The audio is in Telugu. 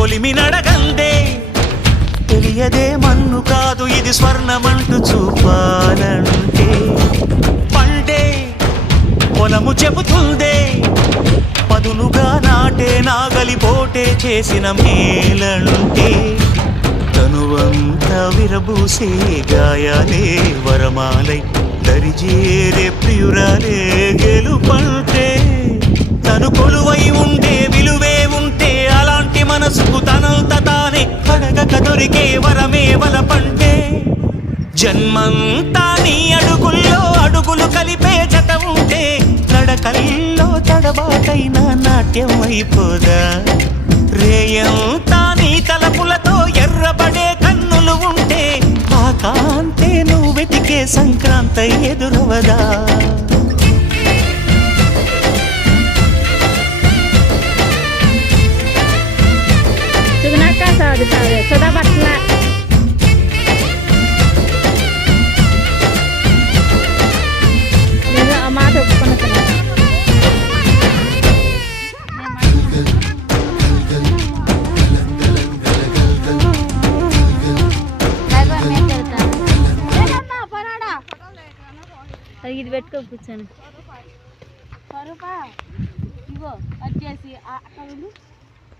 కొలిమి నడగందే తెలియదే మన్ను కాదు ఇది స్వర్ణమంటూ చూపాలంటే పండే పొలము చెబుతుందే పదునుగా నాటే నాగలి పోటే చేసిన మేలంటే తనువంతా విరబూసే గాయాలే వరమాలై దరిజేరే ప్రియురాలే గెలుపంటే తను కొలువై ఉంటే విలువే ఉంటే అలాంటి మనసుకు తనంత తానే అడగక దొరికే వరమే వలపంటే జన్మంతా నీ అడుగుల్లో అడుగులు కలిపే జత ఉంటే నడకల్లో తడబాటైన నాట్యం అయిపోదా రేయంతా నీ తలపులతో ఎర్రబడే కన్నులు ఉంటే ఆ కాంతే నువ్వు వెతికే Sankranti ఎదురవదా sudah bakla ini amat bukan lagi di bed ke kucing. Baru pak, ibu, aja sih, kalau lu